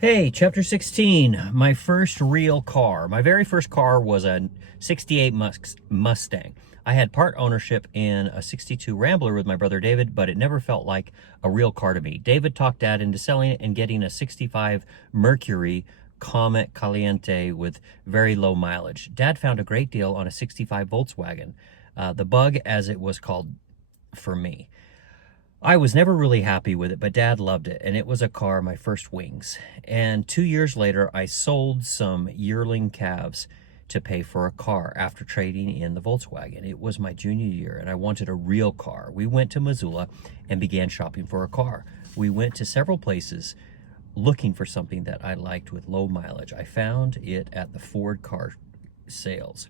Hey, chapter 16, my first real car. My very first car was a 68 Mustang. I had part ownership in a 62 Rambler with my brother David, but it never felt like a real car to me. David talked Dad into selling it and getting a 65 Mercury Comet Caliente with very low mileage. Dad found a great deal on a 65 Volkswagen, the Bug as it was called for me. I was never really happy with it, but Dad loved it, and it was a car, my first wings. And 2 years later, I sold some yearling calves to pay for a car after trading in the Volkswagen. It was my junior year, and I wanted a real car. We went to Missoula and began shopping for a car. We went to several places looking for something that I liked with low mileage. I found it at the Ford car sales.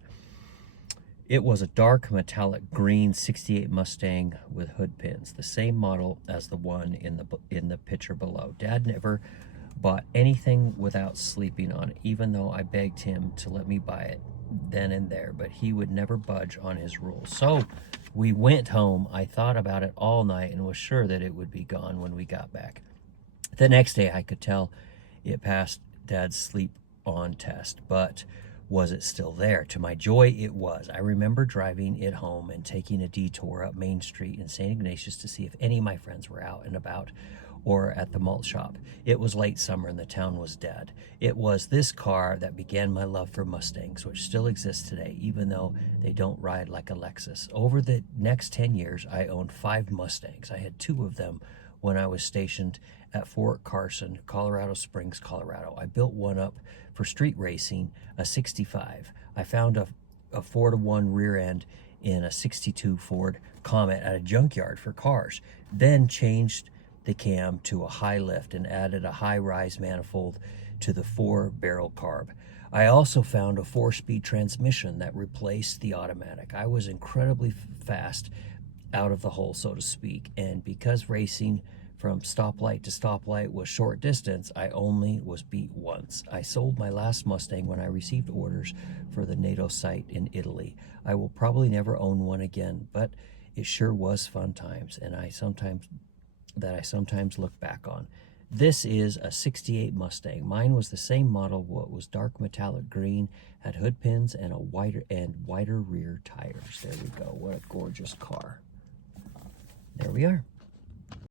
It was a dark metallic green 68 Mustang with hood pins, the same model as the one in the picture below. Dad never bought anything without sleeping on it, even though I begged him to let me buy it then and there, but he would never budge on his rules. So we went home. I thought about it all night and was sure that it would be gone when we got back. The next day I could tell it passed Dad's sleep on test, but was it still there? To my joy, it was. I remember driving it home and taking a detour up Main Street in St. Ignatius to see if any of my friends were out and about or at the malt shop. It was late summer and the town was dead. It was this car that began my love for Mustangs, which still exists today, even though they don't ride like a Lexus. Over the next 10 years, I owned 5 Mustangs. I had 2 of them when I was stationed at Fort Carson, Colorado Springs, Colorado. I built one up for street racing, a 65. I found a 4-to-1 rear end in a 62 Ford Comet at a junkyard for cars, then changed the cam to a high lift and added a high-rise manifold to the 4-barrel carb. I also found a 4-speed transmission that replaced the automatic. I was incredibly fast out of the hole, so to speak, and because racing from stoplight to stoplight was short distance, I only was beat once. I sold my last Mustang when I received orders for the NATO site in Italy. I will probably never own one again, but it sure was fun times, and I sometimes look back on. This is a 68 Mustang. Mine was the same model, what was dark metallic green, had hood pins and wider rear tires. There we go. What a gorgeous car. There we are.